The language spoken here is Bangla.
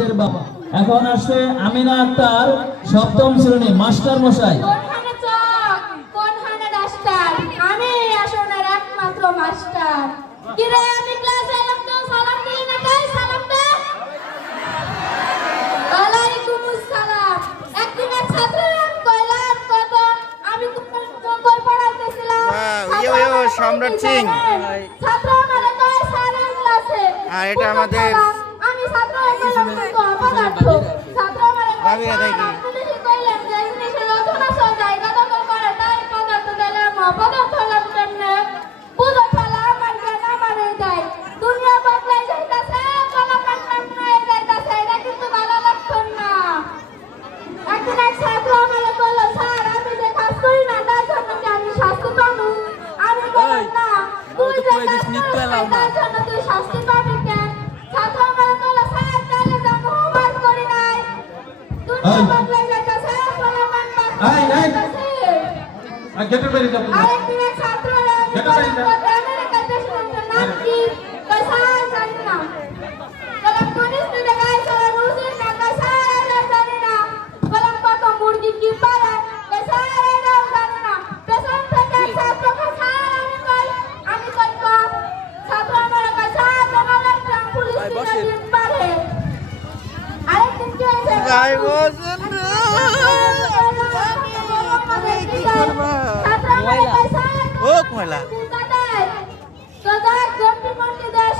এদের বাবা। এখন আসছে আমিনা আক্তার, সপ্তম শ্রেণী, মাস্টার মশাই। কোনখানে চক কোনখানে ডাস্টার, আমি আসনের একমাত্র মাস্টার। কিরে আমি ক্লাসে এলাম তো সালাম দিলি না, তাই সালাম দে। ওয়ালাইকুম আসসালাম। একদিন এক ছাত্রের আমি কইলাম কত, আমি কই পড়াইতেছিলাম। সম্রাট সিং, ছাত্র আমারে কয় স্যারের ক্লাসে। আর এটা আমাদের আমি ছাত্র হইলাম কিন্তু অপদার্থ। ছাত্র আমারে কয় আপনি কি কইলেন যে ইংলিশে রচনা সজাই জায়গা দখল করে, তাই পদার্থ দিলাম। অপদার্থ হলাম কেমনে বুঝো শালা, আমার জ্ঞান আমারে দেয়। দুনিয়া বদলাই যাইতাছে, কলাপান নামনায় যাইতাছে, এটা কিন্তু ভালো লক্ষণ না। একদিন এক ছাত্র আমারে বলল, স্যার আমি যে কাজ করি না তার জন্য কি আমি শাস্তি পাবো? আমি বললাম না, তুই যে কাজ করিস না তার জন্য তুই শাস্তি পাবি কেন? ছাত্র আমারে বলল, স্যার তাহলে তো আমি হোমওয়ার্ক করি নাই। দুনিয়া বদলাই যাইতাছে, কলাপান এই, এই। যাইতাছে। গেটে বেরিয়ে যাবো। আরেকদিন এক ছাত্ররা আমেরিকার প্রেসিডেন্টের নাম কি? কই স্যার জানি না। বললাম কোন স্টেটে গাইছে ওরা রুসের না? কই স্যার এটাও জানি না। বললাম কত মুরগি কি পারে? কই স্যার এটাও জানি না। পেছন থেকে এক ছাত্র কয়, স্যার আমি কই কম। ছাত্র আমার কয়, স্যার ডোনাল্ড ট্রাম্প পুলিশ দিন পারে। আরেকদিন কি হয়েছে? গাই বসেন না। ছাত্র আমার কয়, স্যার ও কয়লা তো দেখ জম্পি মন্ডি দেশ